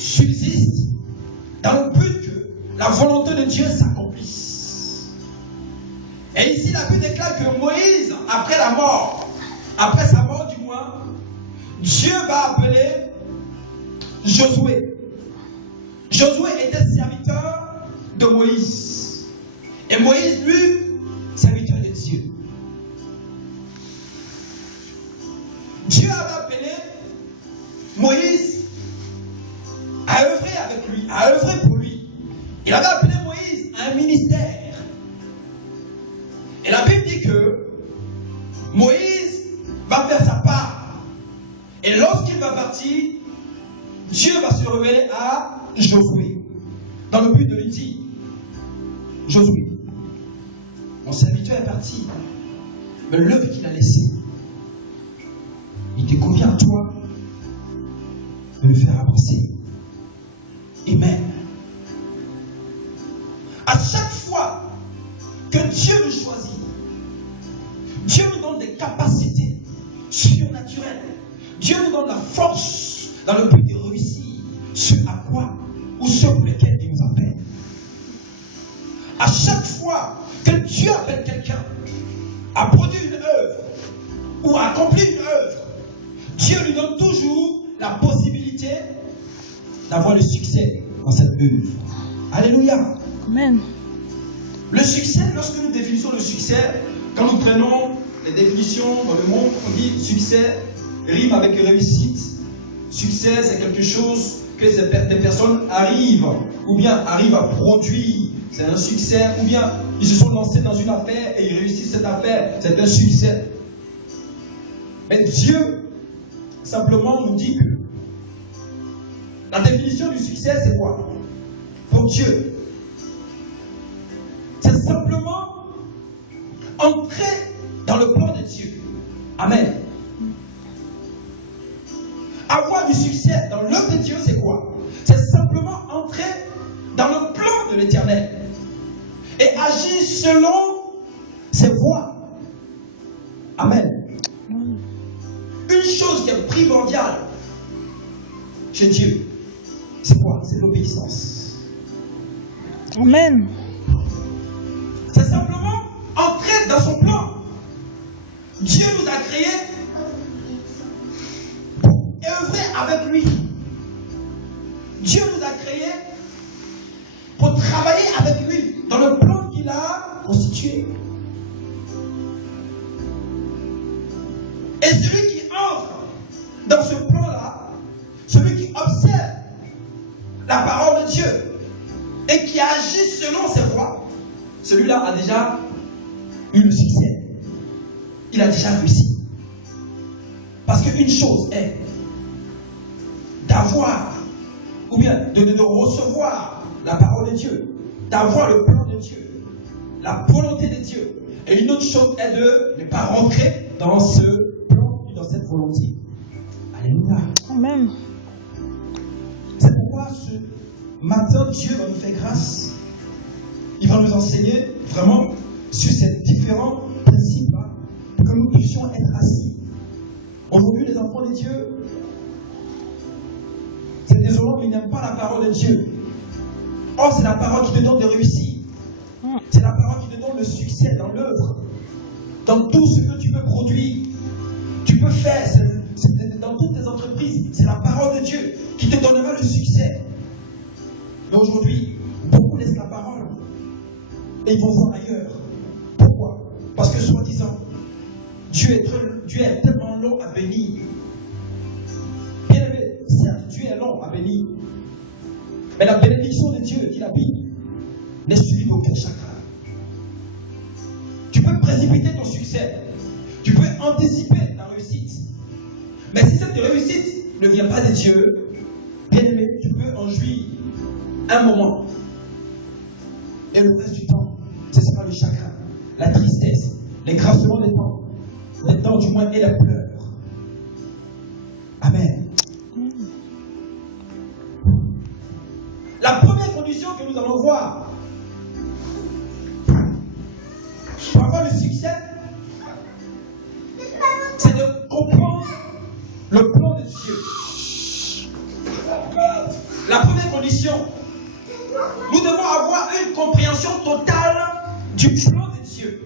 subsiste dans le but que la volonté de Dieu s'accomplisse. Et ici, la Bible déclare que Moïse, après sa mort du moins, Dieu va appeler Josué. Josué était serviteur de Moïse. Et Moïse, lui, serviteur de Dieu. Dieu avait appelé Moïse à œuvrer avec lui, à œuvrer pour lui. Il avait appelé Moïse à un ministère. Et la Bible dit que Moïse va faire sa part. Et lorsqu'il va partir, Dieu va se révéler à Josué. Dans le but de lui dire, Josué, mon serviteur est parti, mais l'œuvre qu'il a laissée, il te convient à toi de le faire avancer. Amen. À chaque fois que Dieu nous choisit, Dieu nous donne des capacités surnaturelles. Dieu nous donne la force dans le but de réussir ce à quoi ou ce pour lequel il nous appelle. À chaque fois que Dieu appelle quelqu'un à produire une œuvre ou à accomplir une œuvre, Dieu lui donne toujours la possibilité d'avoir le succès dans cette œuvre. Alléluia. Amen. Le succès, lorsque nous définissons le succès, quand nous prenons les définitions dans le monde, on dit succès rime avec réussite. Succès, c'est quelque chose que des personnes arrivent, ou bien arrivent à produire. C'est un succès, ou bien ils se sont lancés dans une affaire et ils réussissent cette affaire. C'est un succès. Mais Dieu, simplement, nous dit que la définition du succès, c'est quoi? Pour Dieu, c'est simplement entrer dans le plan de Dieu. Amen. Avoir du succès dans l'œuvre de Dieu, c'est quoi? C'est simplement entrer dans le plan de l'Éternel et agir selon ses voies. Amen. Une chose qui est primordiale chez Dieu, c'est quoi? C'est l'obéissance. Amen. C'est simplement entrer dans son plan. Dieu nous a créés pour œuvrer avec lui. Dieu nous a créés pour travailler avec lui dans le plan qu'il a constitué. Et celui qui entre dans ce plan-là, celui qui observe la parole de Dieu et qui agit selon ses voies, celui-là a déjà eu le succès. Il a déjà réussi. Parce qu'une chose est d'avoir, ou bien de recevoir la parole de Dieu, d'avoir le plan de Dieu, la volonté de Dieu. Et une autre chose est de ne pas rentrer dans ce plan, dans cette volonté. Alléluia. Amen. C'est pourquoi ce matin, Dieu va nous faire grâce. Il va nous enseigner vraiment sur ces différents principes pour que nous puissions être assis. Aujourd'hui, les enfants de Dieu, c'est désolant, mais ils n'aiment pas la parole de Dieu. Or, c'est la parole qui te donne de réussir. C'est la parole qui te donne le succès dans l'œuvre. Dans tout ce que tu peux produire, tu peux faire, dans toutes tes entreprises, c'est la parole de Dieu qui te donnera le succès. Mais aujourd'hui, beaucoup laissent la parole et ils vont voir ailleurs. Pourquoi? Parce que soi-disant, Dieu est tellement long à bénir. Bien aimé, certes, Dieu est long à bénir. Mais la bénédiction de Dieu qui l'habite n'est suivie d'aucun chagrin. Tu peux précipiter ton succès. Tu peux anticiper ta réussite. Mais si cette réussite ne vient pas de Dieu, bien aimé, tu peux en jouir un moment. Et le reste du temps, ce sera le chagrin, la tristesse, l'écrasement des dents du moins et la pleurs. Amen. La première condition que nous allons voir pour avoir le succès, c'est de comprendre le plan de Dieu. La condition. Nous devons avoir une compréhension totale du plan de Dieu.